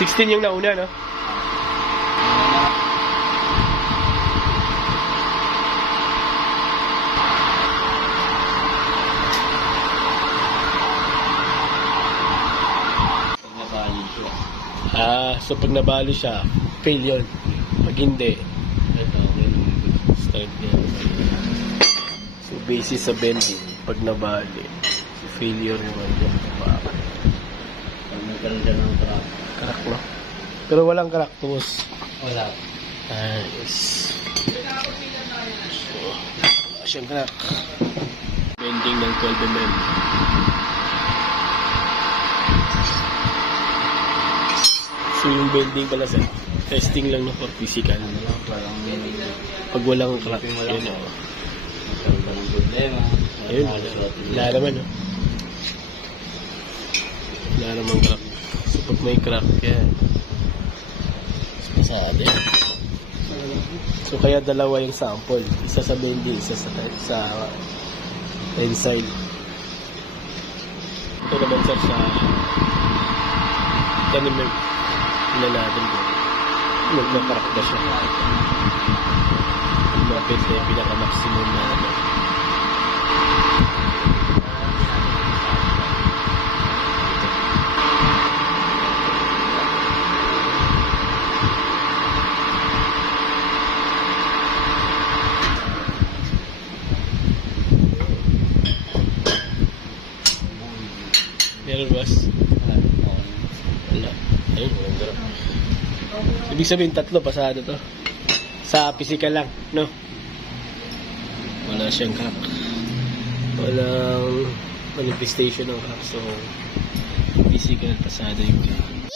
16 yung nauna, no? So pag nabali siya, fail yun. Pag hindi, start niya. So basis sa bending, pag nabali, so failure naman yung nabali. Pag nagkaroon siya ng crack. Crack, no? Pero walang crack, tubos. Wala. Nice. So, wala siyang crack. Bending ng 12mm. So yung bending pala sa testing lang no, for physical. Pag walang crack, yun o. Nagkaroon ka ng problema. Ayun, wala naman no. Wala naman crack. So pag may crack, yan. Pasado yan. So kaya dalawa yung sample. Isa sa bending, isa sa tensile. Ito naman sir sa tanim na natin ko. Magmakarak na siya. Mapit na yung pinaka-maximum na ano. Meron boss? Wala. Ayun, walang garap. Ibig sabihin, tatlo, pasado to. Sa physical lang, no? Wala siyang crack. Walang manifestation ng crack. So, physical, pasado yung crack.